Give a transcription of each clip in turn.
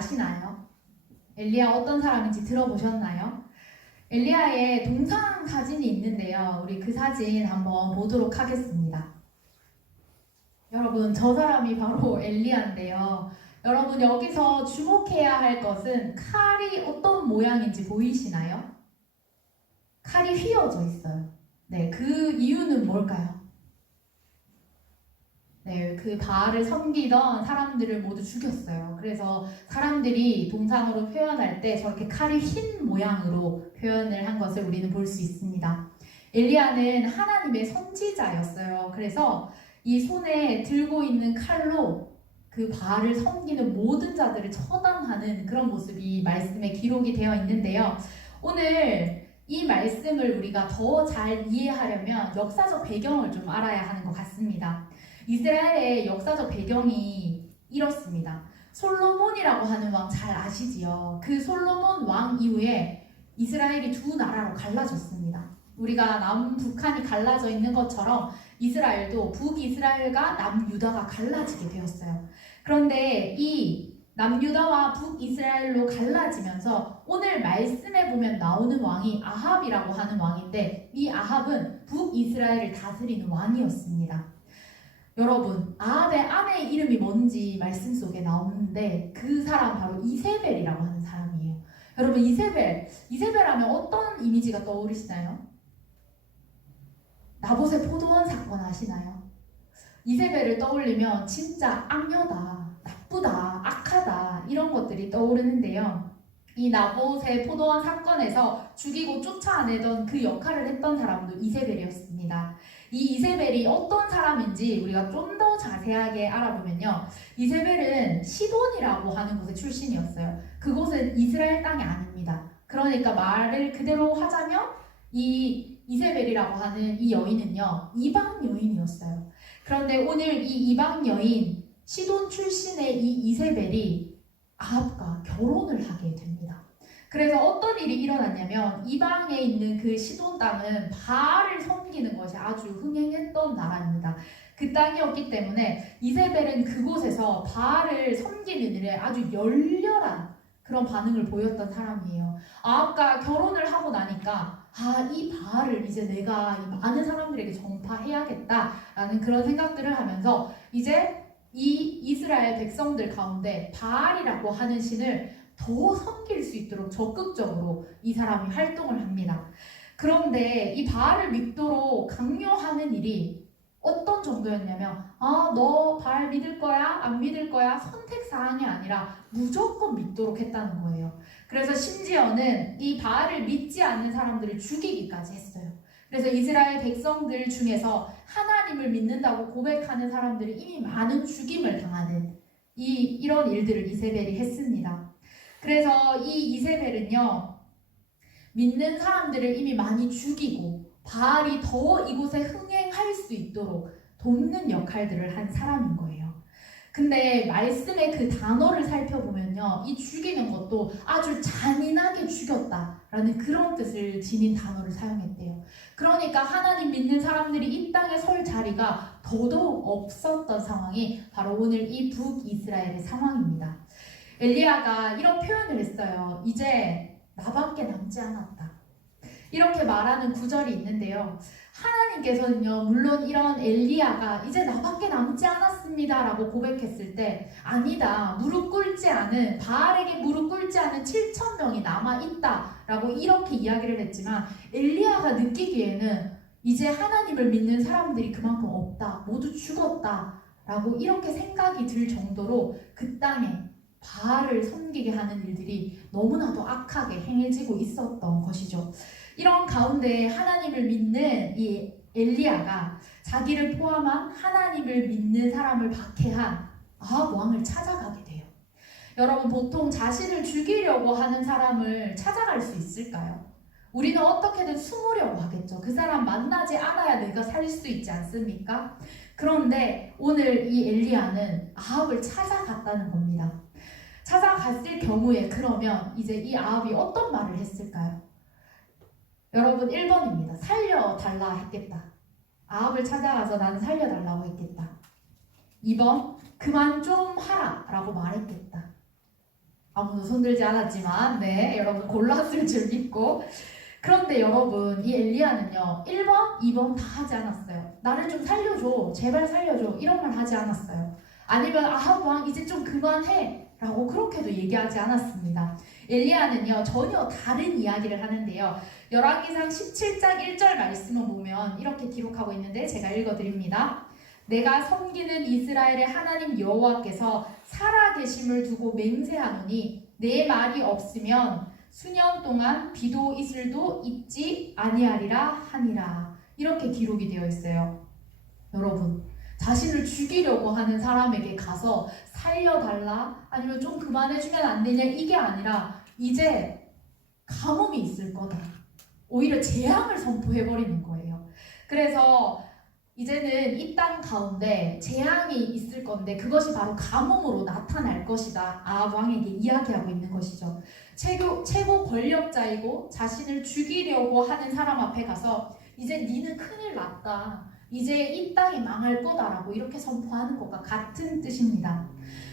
아시나요? 엘리야 어떤 사람인지 들어보셨나요? 엘리야의 동상 사진이 있는데요. 우리 그 사진 한번 보도록 하겠습니다. 여러분, 저 사람이 바로 엘리야인데요. 여러분, 여기서 주목해야 할 것은 칼이 어떤 모양인지 보이시나요? 칼이 휘어져 있어요. 네, 그 이유는 뭘까요? 네, 그 바알을 섬기던 사람들을 모두 죽였어요. 그래서 사람들이 동상으로 표현할 때 저렇게 칼이 흰 모양으로 표현을 한 것을 우리는 볼 수 있습니다. 엘리야는 하나님의 선지자였어요. 그래서 이 손에 들고 있는 칼로 그 바알을 섬기는 모든 자들을 처단하는 그런 모습이 말씀에 기록이 되어 있는데요. 오늘 이 말씀을 우리가 더 잘 이해하려면 역사적 배경을 좀 알아야 하는 것 같습니다. 이스라엘의 역사적 배경이 이렇습니다. 솔로몬이라고 하는 왕 잘 아시지요? 그 솔로몬 왕 이후에 이스라엘이 두 나라로 갈라졌습니다. 우리가 남북한이 갈라져 있는 것처럼 이스라엘도 북이스라엘과 남유다가 갈라지게 되었어요. 그런데 이 남유다와 북이스라엘로 갈라지면서 오늘 말씀에 보면 나오는 왕이 아합이라고 하는 왕인데 이 아합은 북이스라엘을 다스리는 왕이었습니다. 여러분, 아합의 아내의 이름이 뭔지 말씀 속에 나오는데 그 사람 바로 이세벨이라고 하는 사람이에요. 여러분, 이세벨 하면 어떤 이미지가 떠오르시나요? 나봇의 포도원 사건 아시나요? 이세벨을 떠올리면 진짜 악녀다, 나쁘다, 악하다 이런 것들이 떠오르는데요. 이 나봇의 포도원 사건에서 죽이고 쫓아내던 그 역할을 했던 사람도 이세벨이었습니다. 이 이세벨이 어떤 사람인지 우리가 좀 더 자세하게 알아보면요. 이세벨은 시돈이라고 하는 곳의 출신이었어요. 그곳은 이스라엘 땅이 아닙니다. 그러니까 말을 그대로 하자면 이 이세벨이라고 하는 이 여인은요. 이방 여인이었어요. 그런데 오늘 이 이방 여인 시돈 출신의 이 이세벨이 아합과 결혼을 하게 됩니다. 그래서 어떤 일이 일어났냐면 이방에 있는 그 시돈 땅은 바알을 섬기는 것이 아주 흥행했던 나라입니다. 그 땅이었기 때문에 이세벨은 그곳에서 바알을 섬기는 일에 아주 열렬한 그런 반응을 보였던 사람이에요. 아합과 결혼을 하고 나니까 이 바알을 이제 내가 이 많은 사람들에게 전파해야겠다라는 그런 생각들을 하면서 이제 이 이스라엘 백성들 가운데 바알이라고 하는 신을 더 섬길 수 있도록 적극적으로 이 사람이 활동을 합니다. 그런데 이 바알을 믿도록 강요하는 일이 어떤 정도였냐면 너 바알 믿을 거야? 안 믿을 거야? 선택사항이 아니라 무조건 믿도록 했다는 거예요. 그래서 심지어는 이 바알을 믿지 않는 사람들을 죽이기까지 했어요. 그래서 이스라엘 백성들 중에서 하나님을 믿는다고 고백하는 사람들이 이미 많은 죽임을 당하는 이런 일들을 이세벨이 했습니다. 그래서 이 이세벨은요, 믿는 사람들을 이미 많이 죽이고 바알이 더 이곳에 흥행할 수 있도록 돕는 역할들을 한 사람인 거예요. 근데 말씀의 그 단어를 살펴보면요, 이 죽이는 것도 아주 잔인하게 죽였다라는 그런 뜻을 지닌 단어를 사용했대요. 그러니까 하나님 믿는 사람들이 이 땅에 설 자리가 더더욱 없었던 상황이 바로 오늘 이 북이스라엘의 상황입니다. 엘리야가 이런 표현을 했어요. 이제 나밖에 남지 않았다. 이렇게 말하는 구절이 있는데요. 하나님께서는요, 물론 이런 엘리야가 이제 나밖에 남지 않았습니다 라고 고백했을 때 아니다, 바알에게 무릎 꿇지 않은 7,000명이 남아있다 라고 이렇게 이야기를 했지만 엘리야가 느끼기에는 이제 하나님을 믿는 사람들이 그만큼 없다, 모두 죽었다 라고 이렇게 생각이 들 정도로 그 땅에 바알을 섬기게 하는 일들이 너무나도 악하게 행해지고 있었던 것이죠. 이런 가운데 하나님을 믿는 이 엘리야가 자기를 포함한 하나님을 믿는 사람을 박해한 아합 왕을 찾아가게 돼요. 여러분, 보통 자신을 죽이려고 하는 사람을 찾아갈 수 있을까요? 우리는 어떻게든 숨으려고 하겠죠. 그 사람 만나지 않아야 내가 살 수 있지 않습니까? 그런데 오늘 이 엘리야는 아합을 찾아갔다는 겁니다. 찾아갔을 경우에 그러면 이제 이 아합이 어떤 말을 했을까요? 여러분, 1번입니다. 살려달라 했겠다. 아합을 찾아가서 나는 살려달라고 했겠다. 2번, 그만 좀 하라 라고 말했겠다. 아무도 손들지 않았지만 네, 여러분 골랐을 줄 믿고. 그런데 여러분 이 엘리야는요 1번, 2번 다 하지 않았어요. 나를 좀 살려줘, 제발 살려줘, 이런 말 하지 않았어요. 아니면 아합 왕 이제 좀 그만해 라고 그렇게도 얘기하지 않았습니다. 엘리야는요 전혀 다른 이야기를 하는데요. 열왕기상 17장 1절 말씀을 보면 이렇게 기록하고 있는데 제가 읽어드립니다. 내가 섬기는 이스라엘의 하나님 여호와께서 살아계심을 두고 맹세하노니 내 말이 없으면 수년 동안 비도 이슬도 있지 아니하리라 하니라. 이렇게 기록이 되어 있어요. 여러분, 자신을 죽이려고 하는 사람에게 가서 살려달라, 아니면 좀 그만해주면 안 되냐, 이게 아니라 이제 가뭄이 있을 거다. 오히려 재앙을 선포해버리는 거예요. 그래서 이제는 이 땅 가운데 재앙이 있을 건데 그것이 바로 가뭄으로 나타날 것이다. 아합 왕에게 이야기하고 있는 것이죠. 최고 권력자이고 자신을 죽이려고 하는 사람 앞에 가서 이제 니는 큰일 났다. 이제 이 땅이 망할 거다라고 이렇게 선포하는 것과 같은 뜻입니다.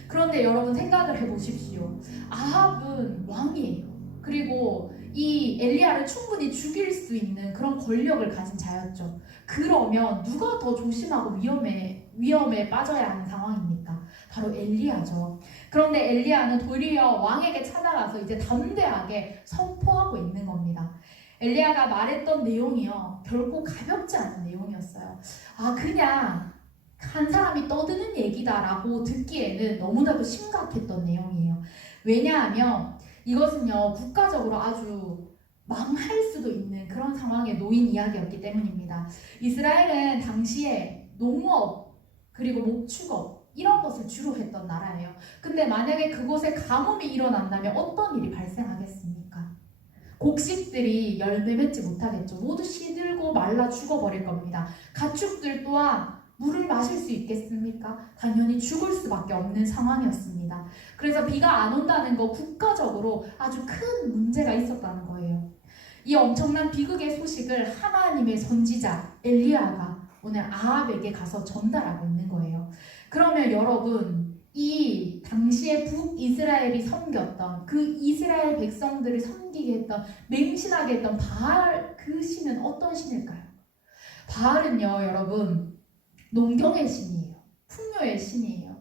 그런데 여러분 생각을 해보십시오. 아합은 왕이에요. 그리고 이 엘리야를 충분히 죽일 수 있는 그런 권력을 가진 자였죠. 그러면 누가 더 조심하고 위험에 빠져야 하는 상황입니까? 바로 엘리야죠. 그런데 엘리야는 도리어 왕에게 찾아가서 이제 담대하게 선포하고 있는 겁니다. 엘리야가 말했던 내용이요, 결코 가볍지 않은 내용이었어요. 그냥 한 사람이 떠드는 얘기다라고 듣기에는 너무나도 심각했던 내용이에요. 왜냐하면 이것은요 국가적으로 아주 망할 수도 있는 그런 상황에 놓인 이야기였기 때문입니다. 이스라엘은 당시에 농업 그리고 목축업 이런 것을 주로 했던 나라예요. 근데 만약에 그곳에 가뭄이 일어난다면 어떤 일이 발생하겠습니까? 곡식들이 열매 맺지 못하겠죠. 모두 시들고 말라 죽어버릴 겁니다. 가축들 또한 물을 마실 수 있겠습니까? 당연히 죽을 수밖에 없는 상황이었습니다. 그래서 비가 안 온다는 거 국가적으로 아주 큰 문제가 있었다는 거예요. 이 엄청난 비극의 소식을 하나님의 선지자 엘리야가 오늘 아합에게 가서 전달하고 있는 거예요. 그러면 여러분, 이 당시에 북이스라엘이 섬겼던 그 이스라엘 백성들을 섬기게 했던, 맹신하게 했던 바알, 그 신은 어떤 신일까요? 바알은요 여러분 농경의 신이에요. 풍요의 신이에요.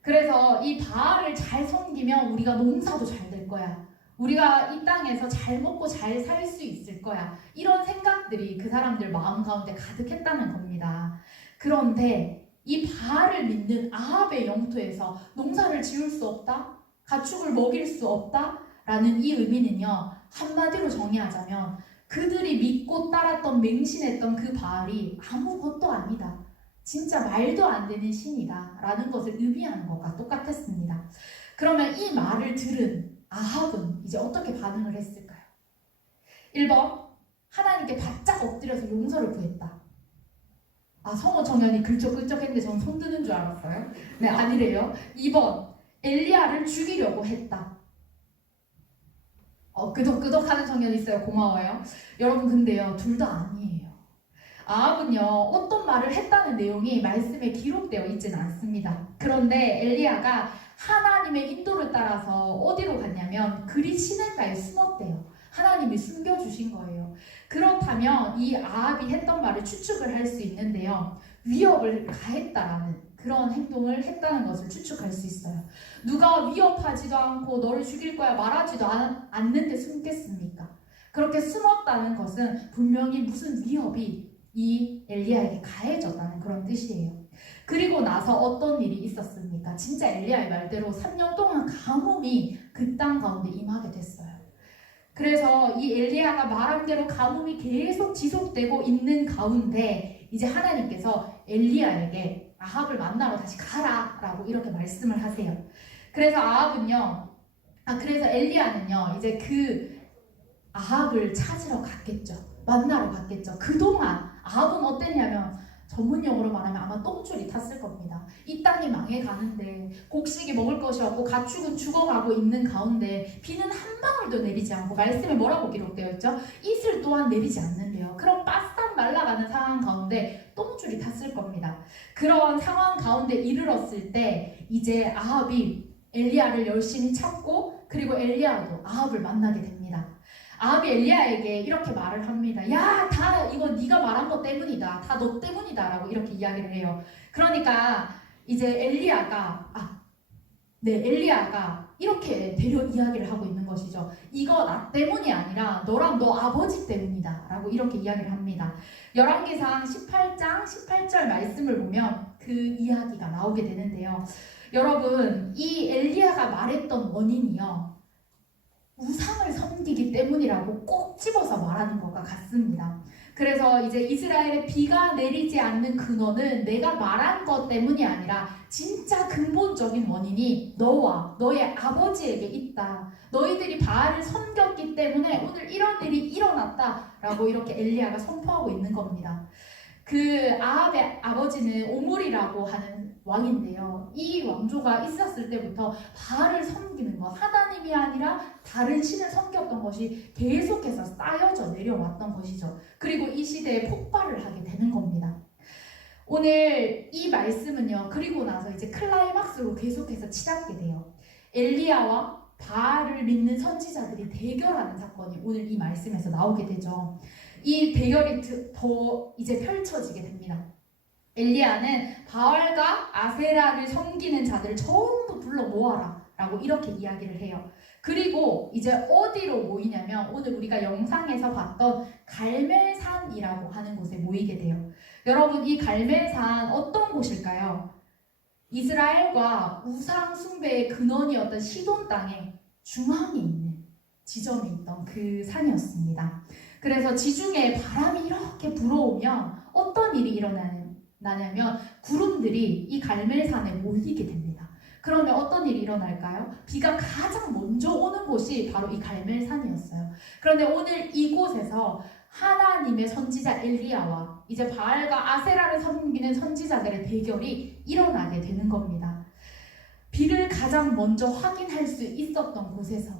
그래서 이 바알을 잘 섬기면 우리가 농사도 잘 될 거야. 우리가 이 땅에서 잘 먹고 잘 살 수 있을 거야. 이런 생각들이 그 사람들 마음 가운데 가득했다는 겁니다. 그런데 이 바알을 믿는 아합의 영토에서 농사를 지을 수 없다? 가축을 먹일 수 없다? 라는 이 의미는요, 한마디로 정의하자면 그들이 믿고 따랐던 맹신했던 그 바알이 아무것도 아니다. 진짜 말도 안 되는 신이다 라는 것을 의미하는 것과 똑같았습니다. 그러면 이 말을 들은 아합은 이제 어떻게 반응을 했을까요? 1번, 하나님께 바짝 엎드려서 용서를 구했다. 성호 청년이 글쩍글쩍 했는데 저는 손 드는 줄 알았어요. 네, 아니래요. 2번, 엘리야를 죽이려고 했다. 끄덕끄덕 하는 청년이 있어요. 고마워요. 여러분, 근데요, 둘 다 아니에요. 아합은요 어떤 말을 했다는 내용이 말씀에 기록되어 있지는 않습니다. 그런데 엘리야가 하나님의 인도를 따라서 어디로 갔냐면 그리 시냇가에 숨었대요. 하나님이 숨겨주신 거예요. 그렇다면 이 아합이 했던 말을 추측을 할 수 있는데요, 위협을 가했다라는 그런 행동을 했다는 것을 추측할 수 있어요. 누가 위협하지도 않고 너를 죽일 거야 말하지도 않는데 숨겠습니까? 그렇게 숨었다는 것은 분명히 무슨 위협이 이 엘리야에게 가해졌다는 그런 뜻이에요. 그리고 나서 어떤 일이 있었습니까? 진짜 엘리야의 말대로 3년 동안 가뭄이 그 땅 가운데 임하게 됐어요. 그래서 이 엘리야가 말한 대로 가뭄이 계속 지속되고 있는 가운데 이제 하나님께서 엘리야에게 아합을 만나러 다시 가라 라고 이렇게 말씀을 하세요. 그래서 그래서 엘리야는요 이제 그 아합을 찾으러 갔겠죠. 만나러 갔겠죠. 그동안 아합은 어땠냐면 전문용어로 말하면 아마 똥줄이 탔을 겁니다. 이 땅이 망해가는데 곡식이 먹을 것이 없고 가축은 죽어가고 있는 가운데 비는 한 방울도 내리지 않고, 말씀에 뭐라고 기록되어 있죠? 이슬 또한 내리지 않는데요. 그런 바싹 말라가는 상황 가운데 똥줄이 탔을 겁니다. 그런 상황 가운데 이르렀을 때 이제 아합이 엘리야를 열심히 찾고 그리고 엘리야도 아합을 만나게 됩니다. 아합이 엘리야에게 이렇게 말을 합니다. 야, 다 이거 네가 말한 것 때문이다. 다 너 때문이다. 라고 이렇게 이야기를 해요. 그러니까 이제 엘리야가 이렇게 되려 이야기를 하고 있는 것이죠. 이거 나 때문이 아니라 너랑 너 아버지 때문이다. 라고 이렇게 이야기를 합니다. 열왕기상 18장 18절 말씀을 보면 그 이야기가 나오게 되는데요. 여러분, 이 엘리야가 말했던 원인이요, 우상을 섬기기 때문이라고 꼭 집어서 말하는 것과 같습니다. 그래서 이제 이스라엘에 비가 내리지 않는 근원은 내가 말한 것 때문이 아니라 진짜 근본적인 원인이 너와 너의 아버지에게 있다. 너희들이 바알을 섬겼기 때문에 오늘 이런 일이 일어났다라고 이렇게 엘리야가 선포하고 있는 겁니다. 그 아합의 아버지는 오므리라고 하는 왕인데요. 이 왕조가 있었을 때부터 바알을 섬기는 것, 하나님이 아니라 다른 신을 섬겼던 것이 계속해서 쌓여져 내려왔던 것이죠. 그리고 이 시대에 폭발을 하게 되는 겁니다. 오늘 이 말씀은요, 그리고 나서 이제 클라이막스로 계속해서 치닫게 돼요. 엘리야와 바알을 믿는 선지자들이 대결하는 사건이 오늘 이 말씀에서 나오게 되죠. 이 대결이 더 이제 펼쳐지게 됩니다. 엘리야는 바알과 아세라를 섬기는 자들을 전부 불러 모아라 라고 이렇게 이야기를 해요. 그리고 이제 어디로 모이냐면 오늘 우리가 영상에서 봤던 갈멜산이라고 하는 곳에 모이게 돼요. 여러분, 이 갈멜산 어떤 곳일까요? 이스라엘과 우상 숭배의 근원이었던 시돈 땅의 중앙에 있는 지점에 있던 그 산이었습니다. 그래서 지중해 바람이 이렇게 불어오면 어떤 일이 일어나냐면 구름들이 이 갈멜산에 모이게 됩니다. 그러면 어떤 일이 일어날까요? 비가 가장 먼저 오는 곳이 바로 이 갈멜산이었어요. 그런데 오늘 이곳에서 하나님의 선지자 엘리야와 이제 바알과 아세라를 섬기는 선지자들의 대결이 일어나게 되는 겁니다. 비를 가장 먼저 확인할 수 있었던 곳에서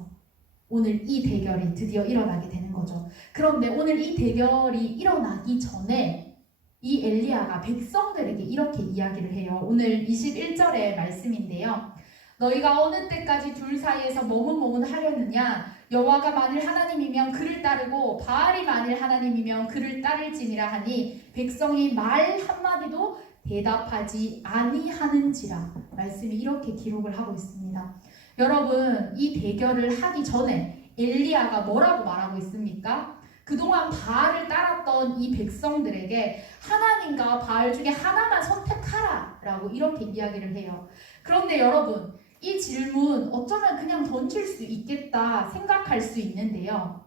오늘 이 대결이 드디어 일어나게 되는 거죠. 그런데 오늘 이 대결이 일어나기 전에 이 엘리야가 백성들에게 이렇게 이야기를 해요. 오늘 21절의 말씀인데요. 너희가 어느 때까지 둘 사이에서 머뭇머뭇하려느냐? 여호와가 만일 하나님이면 그를 따르고 바알이 만일 하나님이면 그를 따를지니라 하니 백성이 말 한마디도 대답하지 아니하는지라. 말씀이 이렇게 기록을 하고 있습니다. 여러분, 이 대결을 하기 전에 엘리야가 뭐라고 말하고 있습니까? 그동안 바알을 따랐던 이 백성들에게 하나님과 바알 중에 하나만 선택하라 라고 이렇게 이야기를 해요. 그런데 여러분, 이 질문 어쩌면 그냥 던질 수 있겠다 생각할 수 있는데요.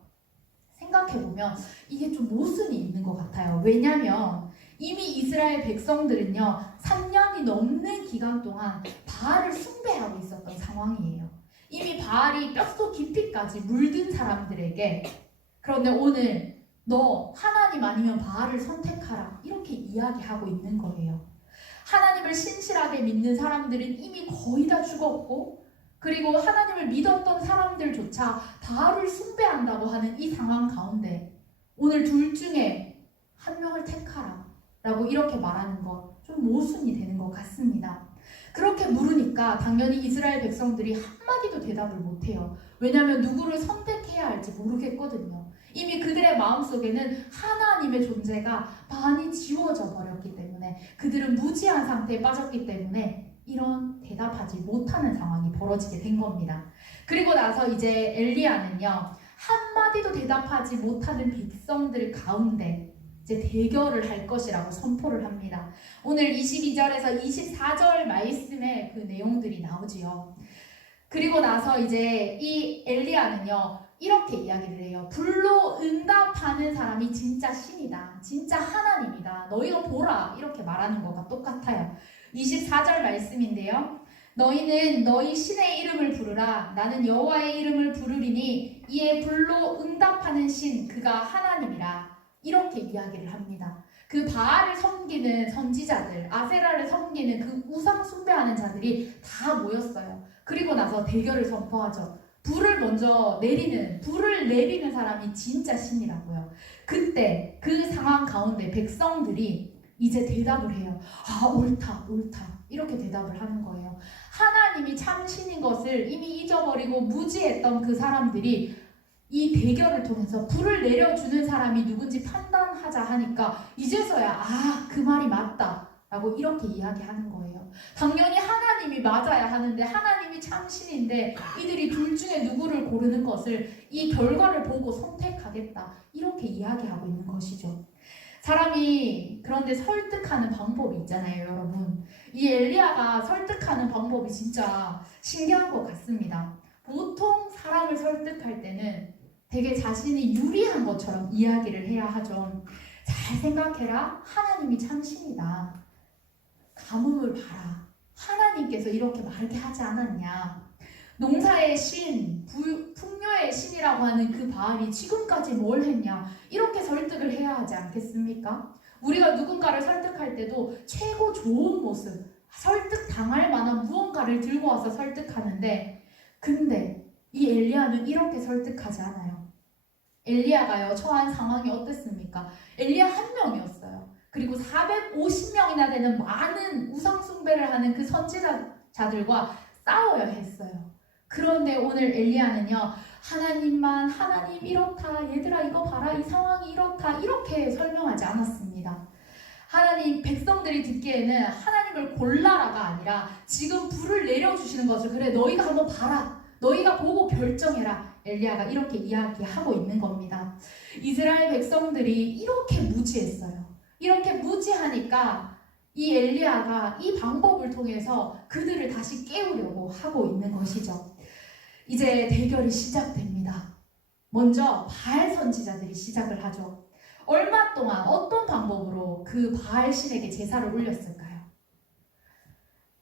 생각해보면 이게 좀 모순이 있는 것 같아요. 왜냐하면 이미 이스라엘 백성들은요, 3년이 넘는 기간 동안 바알을 숭배하고 있었던 상황이에요. 이미 바알이 뼛속 깊이까지 물든 사람들에게, 그런데 오늘 너 하나님 아니면 바알을 선택하라 이렇게 이야기하고 있는 거예요. 하나님을 신실하게 믿는 사람들은 이미 거의 다 죽었고, 그리고 하나님을 믿었던 사람들조차 바알을 숭배한다고 하는 이 상황 가운데 오늘 둘 중에 한 명을 택하라 라고 이렇게 말하는 것 좀 모순이 되는 것 같습니다. 그렇게 물으니까 당연히 이스라엘 백성들이 한마디도 대답을 못해요. 왜냐하면 누구를 선택해야 할지 모르겠거든요. 이미 그들의 마음속에는 하나님의 존재가 많이 지워져 버렸기 때문에, 그들은 무지한 상태에 빠졌기 때문에 이런 대답하지 못하는 상황이 벌어지게 된 겁니다. 그리고 나서 이제 엘리야는요, 한마디도 대답하지 못하는 백성들 가운데 이제 대결을 할 것이라고 선포를 합니다. 오늘 22절에서 24절 말씀에 그 내용들이 나오지요. 그리고 나서 이제 이 엘리야는요, 이렇게 이야기를 해요. 불로 응답하는 사람이 진짜 신이다. 진짜 하나님이다. 너희가 보라. 이렇게 말하는 것과 똑같아요. 24절 말씀인데요. 너희는 너희 신의 이름을 부르라. 나는 여호와의 이름을 부르리니 이에 불로 응답하는 신 그가 하나님이라. 이렇게 이야기를 합니다. 그 바알을 섬기는 선지자들, 아세라를 섬기는 그 우상 숭배하는 자들이 다 모였어요. 그리고 나서 대결을 선포하죠. 불을 내리는 사람이 진짜 신이라고요. 그때 그 상황 가운데 백성들이 이제 대답을 해요. 아, 옳다. 이렇게 대답을 하는 거예요. 하나님이 참신인 것을 이미 잊어버리고 무지했던 그 사람들이 이 대결을 통해서 불을 내려주는 사람이 누군지 판단하자 하니까 이제서야 그 말이 맞다 라고 이렇게 이야기하는 거예요. 당연히 하나님이 맞아야 하는데 하나님이 참신인데 이들이 둘 중에 누구를 고르는 것을 이 결과를 보고 선택하겠다 이렇게 이야기하고 있는 것이죠. 사람이 그런데 설득하는 방법이 있잖아요, 여러분. 이 엘리야가 설득하는 방법이 진짜 신기한 것 같습니다. 보통 사람을 설득할 때는 되게 자신이 유리한 것처럼 이야기를 해야 하죠. 잘 생각해라. 하나님이 참신이다. 가뭄을 봐라. 하나님께서 이렇게 말게 하지 않았냐. 농사의 신, 풍요의 신이라고 하는 그 바알이 지금까지 뭘 했냐. 이렇게 설득을 해야 하지 않겠습니까? 우리가 누군가를 설득할 때도 최고 좋은 모습, 설득당할 만한 무언가를 들고 와서 설득하는데 근데 이 엘리야는 이렇게 설득하지 않아요. 엘리야가요 처한 상황이 어땠습니까? 엘리야 한 명이었어요. 그리고 450명이나 되는 많은 우상 숭배를 하는 그 선지자들과 싸워야 했어요. 그런데 오늘 엘리야는요 하나님 이렇다, 얘들아 이거 봐라, 이 상황이 이렇다, 이렇게 설명하지 않았습니다. 하나님 백성들이 듣기에는 하나님을 골라라가 아니라 지금 불을 내려주시는 것을 그래 너희가 한번 봐라, 너희가 보고 결정해라, 엘리야가 이렇게 이야기하고 있는 겁니다. 이스라엘 백성들이 이렇게 무지했어요. 이렇게 무지하니까 이 엘리야가 이 방법을 통해서 그들을 다시 깨우려고 하고 있는 것이죠. 이제 대결이 시작됩니다. 먼저 바알 선지자들이 시작을 하죠. 얼마 동안 어떤 방법으로 그 바알 신에게 제사를 올렸을까요?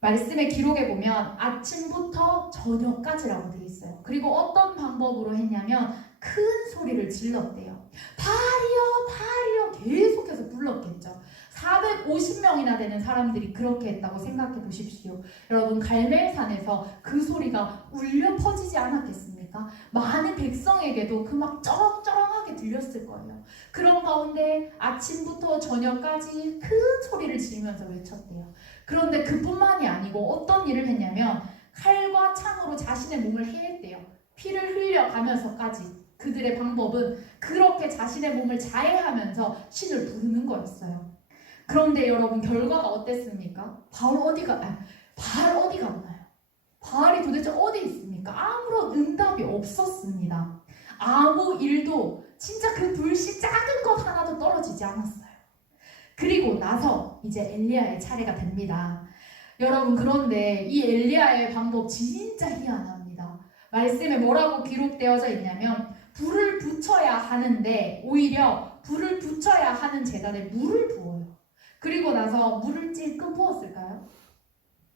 말씀의 기록에 보면 아침부터 저녁까지라고 되어 있어요. 그리고 어떤 방법으로 했냐면 큰 소리를 질렀대요. 바알이여, 바알이여 계속해서 불렀겠죠. 450명이나 되는 사람들이 그렇게 했다고 생각해 보십시오. 여러분 갈멜산에서 그 소리가 울려 퍼지지 않았겠습니까? 많은 백성에게도 그 막 쩌렁쩌렁하게 들렸을 거예요. 그런 가운데 아침부터 저녁까지 큰 소리를 지르면서 외쳤대요. 그런데 그뿐만이 아니고 어떤 일을 했냐면 칼과 창으로 자신의 몸을 해했대요. 피를 흘려가면서까지. 그들의 방법은 그렇게 자신의 몸을 자해하면서 신을 부르는 거였어요. 그런데 여러분 결과가 어땠습니까? 바알 어디 갔나요? 바알이 도대체 어디 있습니까? 아무런 응답이 없었습니다. 아무 일도 진짜 그 불씨 작은 것 하나도 떨어지지 않았어요. 그리고 나서 이제 엘리야의 차례가 됩니다. 여러분 그런데 이 엘리야의 방법 진짜 희한합니다. 말씀에 뭐라고 기록되어져 있냐면 불을 붙여야 하는데 오히려 불을 붙여야 하는 제단에 물을 부어요. 그리고 나서 물을 찔끔 부었을까요?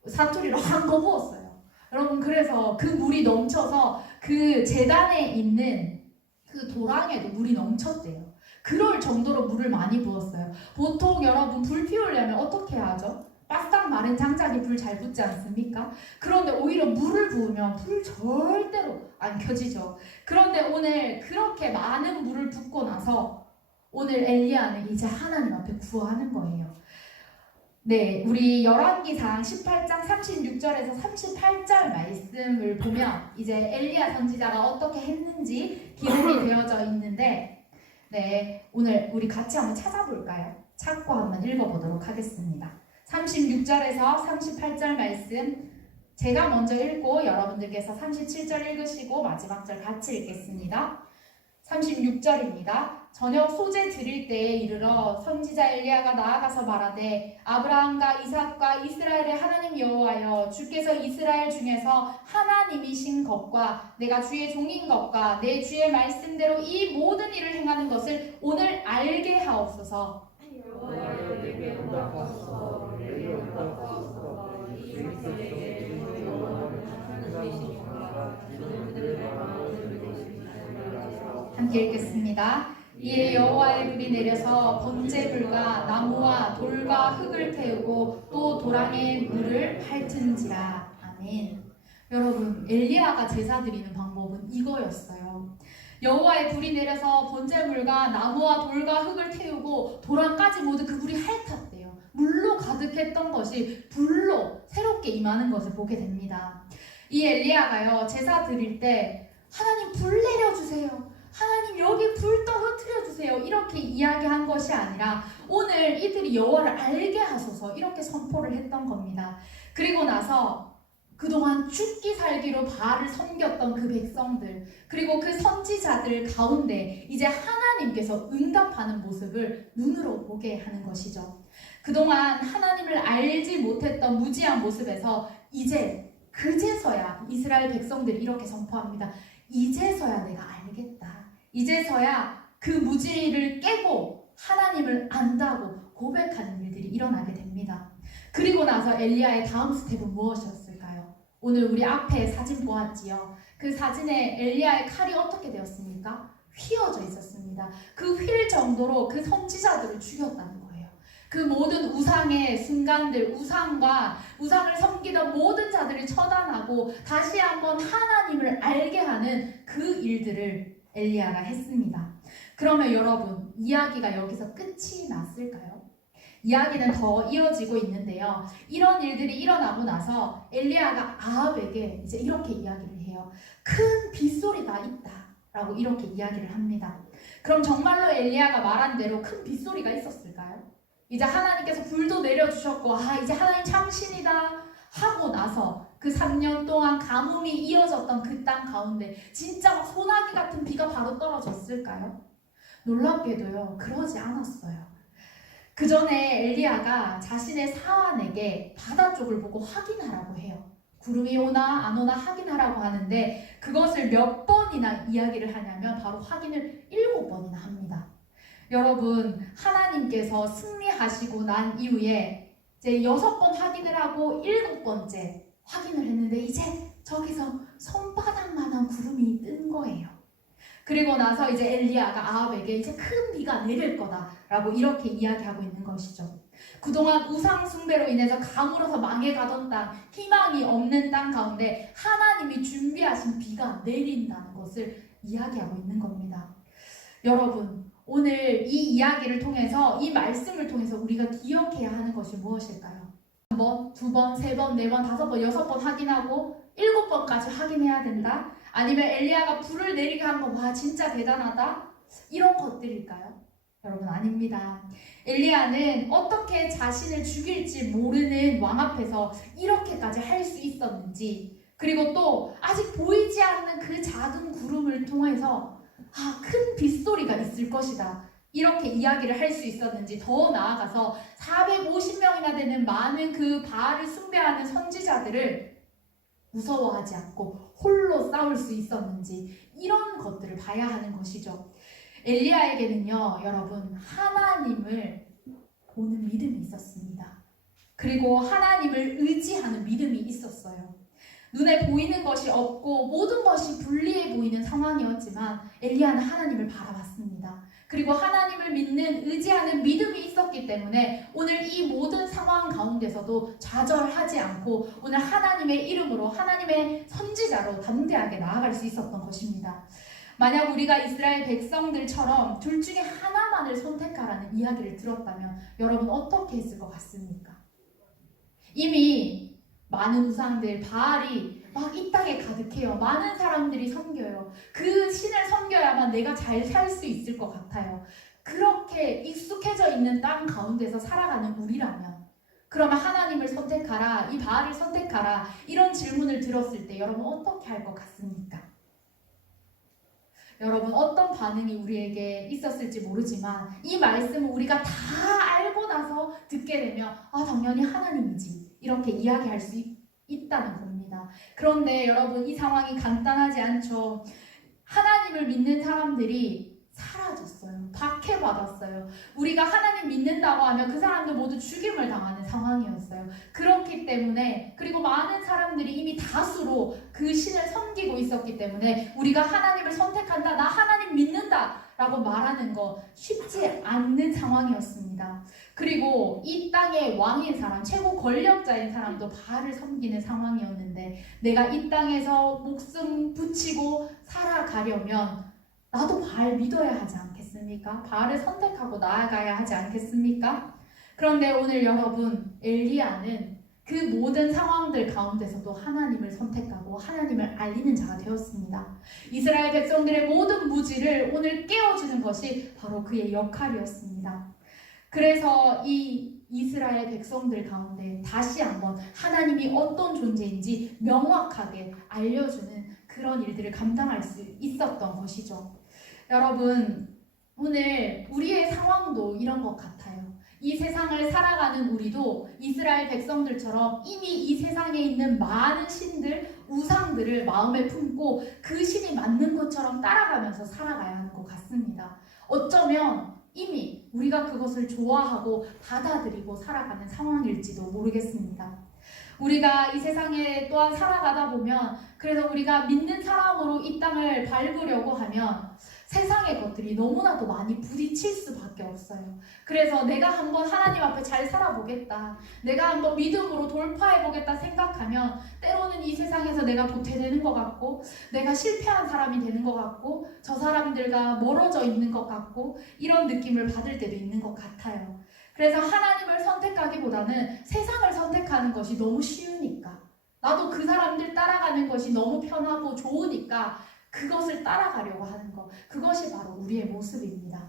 사투리로 한거 부었어요. 여러분 그래서 그 물이 넘쳐서 그 제단에 있는 그 도랑에도 물이 넘쳤대요. 그럴 정도로 물을 많이 부었어요. 보통 여러분 불 피우려면 어떻게 하죠? 바싹 마른 장작이 불 잘 붙지 않습니까? 그런데 오히려 물을 부으면 불 절대로 안 켜지죠. 그런데 오늘 그렇게 많은 물을 붓고 나서 오늘 엘리야는 이제 하나님 앞에 구하는 거예요. 네, 우리 열왕기상 18장 36절에서 38절 말씀을 보면 이제 엘리야 선지자가 어떻게 했는지 기록이 되어져 있는데 네, 오늘 우리 같이 한번 찾아볼까요? 찾고 한번 읽어보도록 하겠습니다. 36절에서 38절 말씀 제가 먼저 읽고 여러분들께서 37절 읽으시고 마지막 절 같이 읽겠습니다. 36절입니다. 저녁 소재 드릴 때에 이르러 선지자 엘리야가 나아가서 말하되 아브라함과 이삭과 이스라엘의 하나님 여호와여 주께서 이스라엘 중에서 하나님이신 것과 내가 주의 종인 것과 내 주의 말씀대로 이 모든 일을 행하는 것을 오늘 알게 하옵소서. 여호와여 내게 응답하소서. 내게 응답하소서. 이 백성에게 여호와는 하나님이시니까 주는 그들의 마음을 믿으시니까. 함께 읽겠습니다. 이에 여호와의 불이 내려서 번제물과 나무와 돌과 흙을 태우고 또 도랑의 물을 핥은지라. 아멘. 여러분 엘리야가 제사 드리는 방법은 이거였어요. 여호와의 불이 내려서 번제물과 나무와 돌과 흙을 태우고 도랑까지 모두 그 불이 핥았대요. 물로 가득했던 것이 불로 새롭게 임하는 것을 보게 됩니다. 이 엘리야가요, 제사 드릴 때 하나님 불 내려주세요, 하나님 여기 불 떨어뜨려 주세요, 이렇게 이야기한 것이 아니라 오늘 이들이 여호와를 알게 하소서 이렇게 선포를 했던 겁니다. 그리고 나서 그동안 죽기 살기로 바알을 섬겼던 그 백성들, 그리고 그 선지자들 가운데 이제 하나님께서 응답하는 모습을 눈으로 보게 하는 것이죠. 그동안 하나님을 알지 못했던 무지한 모습에서 이제 그제서야 이스라엘 백성들이 이렇게 선포합니다. 이제서야 내가 알겠다. 이제서야 그 무지를 깨고 하나님을 안다고 고백하는 일들이 일어나게 됩니다. 그리고 나서 엘리야의 다음 스텝은 무엇이었을까요? 오늘 우리 앞에 사진 보았지요. 그 사진에 엘리야의 칼이 어떻게 되었습니까? 휘어져 있었습니다. 그 휠 정도로 그 선지자들을 죽였다는 거예요. 그 모든 우상의 순간들, 우상을 섬기던 모든 자들을 처단하고 다시 한번 하나님을 알게 하는 그 일들을 엘리야가 했습니다. 그러면 여러분, 이야기가 여기서 끝이 났을까요? 이야기는 더 이어지고 있는데요. 이런 일들이 일어나고 나서 엘리야가 아합에게 이제 이렇게 이야기를 해요. 큰 빗소리가 있다 라고 이렇게 이야기를 합니다. 그럼 정말로 엘리야가 말한 대로 큰 빗소리가 있었을까요? 이제 하나님께서 불도 내려주셨고 이제 하나님 참신이다 하고 나서 그 3년 동안 가뭄이 이어졌던 그 땅 가운데 진짜 막 소나기 같은 비가 바로 떨어졌을까요? 놀랍게도요, 그러지 않았어요. 그 전에 엘리야가 자신의 사환에게 바다 쪽을 보고 확인하라고 해요. 구름이 오나 안 오나 확인하라고 하는데 그것을 몇 번이나 이야기를 하냐면 바로 확인을 7번이나 합니다. 여러분, 하나님께서 승리하시고 난 이후에 이제 6번 확인을 하고 7번째 확인을 했는데 이제 저기서 손바닥만한 구름이 뜬 거예요. 그리고 나서 이제 엘리야가 아합에게 이제 큰 비가 내릴 거다라고 이렇게 이야기하고 있는 것이죠. 그동안 우상 숭배로 인해서 가물어서 망해가던 땅, 희망이 없는 땅 가운데 하나님이 준비하신 비가 내린다는 것을 이야기하고 있는 겁니다. 여러분, 오늘 이 이야기를 통해서, 이 말씀을 통해서 우리가 기억해야 하는 것이 무엇일까요? 1번, 2번, 3번, 4번, 5번, 6번 확인하고 7번까지 확인해야 된다? 아니면 엘리야가 불을 내리게 한 거 와 진짜 대단하다? 이런 것들일까요? 여러분, 아닙니다. 엘리야는 어떻게 자신을 죽일지 모르는 왕 앞에서 이렇게까지 할 수 있었는지, 그리고 또 아직 보이지 않는 그 작은 구름을 통해서 큰 빗소리가 있을 것이다 이렇게 이야기를 할 수 있었는지, 더 나아가서 450명이나 되는 많은 그 바알을 숭배하는 선지자들을 무서워하지 않고 홀로 싸울 수 있었는지, 이런 것들을 봐야 하는 것이죠. 엘리야에게는요, 여러분, 하나님을 보는 믿음이 있었습니다. 그리고 하나님을 의지하는 믿음이 있었어요. 눈에 보이는 것이 없고 모든 것이 불리해 보이는 상황이었지만 엘리야는 하나님을 바라봤습니다. 그리고 하나님을 믿는, 의지하는 믿음이 있었기 때문에 오늘 이 모든 상황 가운데서도 좌절하지 않고 오늘 하나님의 이름으로, 하나님의 선지자로 담대하게 나아갈 수 있었던 것입니다. 만약 우리가 이스라엘 백성들처럼 둘 중에 하나만을 선택하라는 이야기를 들었다면 여러분 어떻게 했을 것 같습니까? 이미 많은 우상들, 바알이 막 이 땅에 가득해요. 많은 사람들이 섬겨요. 그 신을 섬겨야만 내가 잘 살 수 있을 것 같아요. 그렇게 익숙해져 있는 땅 가운데서 살아가는 우리라면, 그러면 하나님을 선택하라, 이 바알을 선택하라, 이런 질문을 들었을 때 여러분 어떻게 할 것 같습니까? 여러분 어떤 반응이 우리에게 있었을지 모르지만 이 말씀을 우리가 다 알고 나서 듣게 되면 당연히 하나님이지 이렇게 이야기할 수 있다는 겁니다. 그런데 여러분, 이 상황이 간단하지 않죠. 하나님을 믿는 사람들이 사라졌어요. 박해받았어요. 우리가 하나님 믿는다고 하면 그 사람들 모두 죽임을 당하는 상황이었어요. 그렇기 때문에, 그리고 많은 사람들이 이미 다수로 그 신을 섬기고 있었기 때문에 우리가 하나님을 선택한다, 나 하나님 믿는다 라고 말하는 거 쉽지 않는 상황이었습니다. 그리고 이 땅의 왕인 사람, 최고 권력자인 사람도 바알을 섬기는 상황이었는데 내가 이 땅에서 목숨 붙이고 살아가려면 나도 바알 믿어야 하지 않겠습니까? 바알을 선택하고 나아가야 하지 않겠습니까? 그런데 오늘 여러분, 엘리야는 그 모든 상황들 가운데서도 하나님을 선택하고 하나님을 알리는 자가 되었습니다. 이스라엘 백성들의 모든 무지를 오늘 깨워주는 것이 바로 그의 역할이었습니다. 그래서 이 이스라엘 백성들 가운데 다시 한번 하나님이 어떤 존재인지 명확하게 알려주는 그런 일들을 감당할 수 있었던 것이죠. 여러분, 오늘 우리의 상황도 이런 것 같아요. 이 세상을 살아가는 우리도 이스라엘 백성들처럼 이미 이 세상에 있는 많은 신들, 우상들을 마음에 품고 그 신이 맞는 것처럼 따라가면서 살아가야 하는 것 같습니다. 어쩌면 이미 우리가 그것을 좋아하고 받아들이고 살아가는 상황일지도 모르겠습니다. 우리가 이 세상에 또한 살아가다 보면, 그래서 우리가 믿는 사람으로 이 땅을 밟으려고 하면 세상의 것들이 너무나도 많이 부딪힐 수밖에 없어요. 그래서 내가 한번 하나님 앞에 잘 살아보겠다, 내가 한번 믿음으로 돌파해보겠다 생각하면 때로는 이 세상에서 내가 도태되는 것 같고, 내가 실패한 사람이 되는 것 같고, 저 사람들과 멀어져 있는 것 같고, 이런 느낌을 받을 때도 있는 것 같아요. 그래서 하나님을 선택하기보다는 세상을 선택하는 것이 너무 쉬우니까, 나도 그 사람들 따라가는 것이 너무 편하고 좋으니까 그것을 따라가려고 하는 것, 그것이 바로 우리의 모습입니다.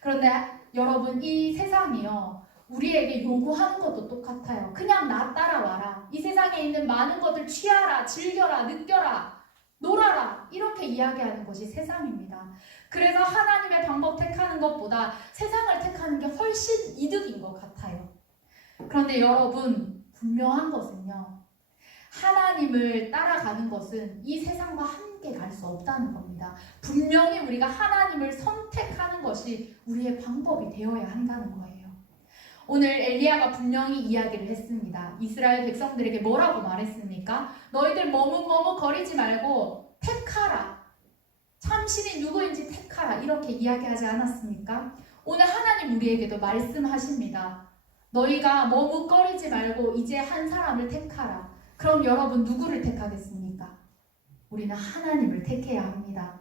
그런데 여러분, 이 세상이요, 우리에게 요구하는 것도 똑같아요. 그냥 나 따라와라, 이 세상에 있는 많은 것들 취하라, 즐겨라, 느껴라, 놀아라, 이렇게 이야기하는 것이 세상입니다. 그래서 하나님의 방법 택하는 것보다 세상을 택하는 게 훨씬 이득인 것 같아요. 그런데 여러분, 분명한 것은요, 하나님을 따라가는 것은 이 세상과 함께 갈 수 없다는 겁니다. 분명히 우리가 하나님을 선택하는 것이 우리의 방법이 되어야 한다는 거예요. 오늘 엘리야가 분명히 이야기를 했습니다. 이스라엘 백성들에게 뭐라고 말했습니까? 너희들 머뭇머뭇거리지 말고 택하라, 참신이 누구인지 택하라, 이렇게 이야기하지 않았습니까? 오늘 하나님 우리에게도 말씀하십니다. 너희가 머뭇거리지 말고 이제 한 사람을 택하라. 그럼 여러분, 누구를 택하겠습니까? 우리는 하나님을 택해야 합니다.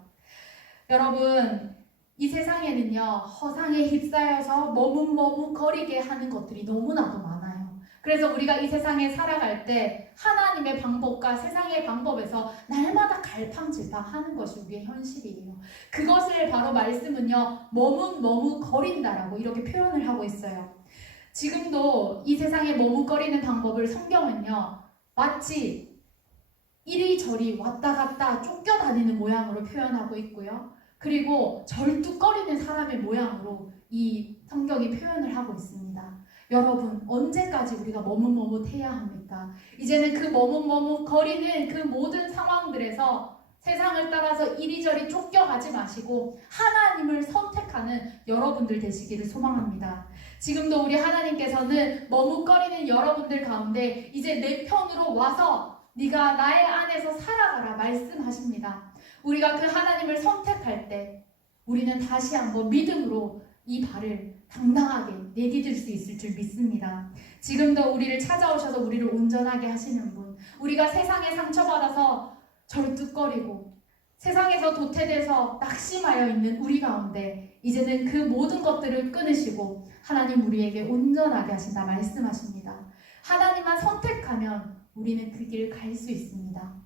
여러분, 이 세상에는요, 허상에 휩싸여서 머뭇머뭇거리게 하는 것들이 너무나도 많아요. 그래서 우리가 이 세상에 살아갈 때 하나님의 방법과 세상의 방법에서 날마다 갈팡질팡하는 것이 우리의 현실이에요. 그것을 바로 말씀은요, 머뭇머뭇거린다라고 이렇게 표현을 하고 있어요. 지금도 이 세상에 머뭇거리는 방법을 성경은요, 마치 이리저리 왔다 갔다 쫓겨다니는 모양으로 표현하고 있고요. 그리고 절뚝거리는 사람의 모양으로 이 성경이 표현을 하고 있습니다. 여러분, 언제까지 우리가 머뭇머뭇해야 합니까? 이제는 그 머뭇머뭇거리는 그 모든 상황들에서 세상을 따라서 이리저리 쫓겨가지 마시고 하나님을 선택하는 여러분들 되시기를 소망합니다. 지금도 우리 하나님께서는 머뭇거리는 여러분들 가운데 이제 내 편으로 와서 네가 나의 안에서 살아가라 말씀하십니다. 우리가 그 하나님을 선택할 때 우리는 다시 한번 믿음으로 이 발을 당당하게 내디딜 수 있을 줄 믿습니다. 지금도 우리를 찾아오셔서 우리를 온전하게 하시는 분, 우리가 세상에 상처받아서 절뚝거리고 세상에서 도태돼서 낙심하여 있는 우리 가운데 이제는 그 모든 것들을 끊으시고 하나님 우리에게 온전하게 하신다 말씀하십니다. 하나님만 선택하면 우리는 그 길을 갈 수 있습니다.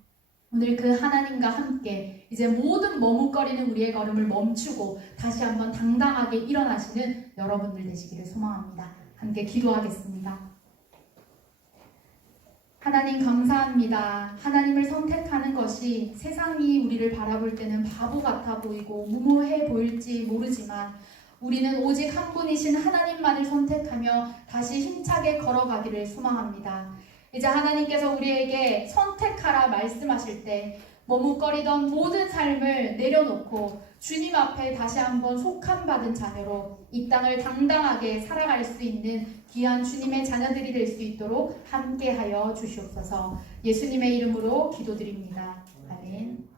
오늘 그 하나님과 함께 이제 모든 머뭇거리는 우리의 걸음을 멈추고 다시 한번 당당하게 일어나시는 여러분들 되시기를 소망합니다. 함께 기도하겠습니다. 하나님 감사합니다. 하나님을 선택하는 것이 세상이 우리를 바라볼 때는 바보 같아 보이고 무모해 보일지 모르지만 우리는 오직 한 분이신 하나님만을 선택하며 다시 힘차게 걸어가기를 소망합니다. 이제 하나님께서 우리에게 선택하라 말씀하실 때 머뭇거리던 모든 삶을 내려놓고 주님 앞에 다시 한번 속함받은 자녀로 이 땅을 당당하게 살아갈 수 있는 귀한 주님의 자녀들이 될 수 있도록 함께하여 주시옵소서. 예수님의 이름으로 기도드립니다. 아멘.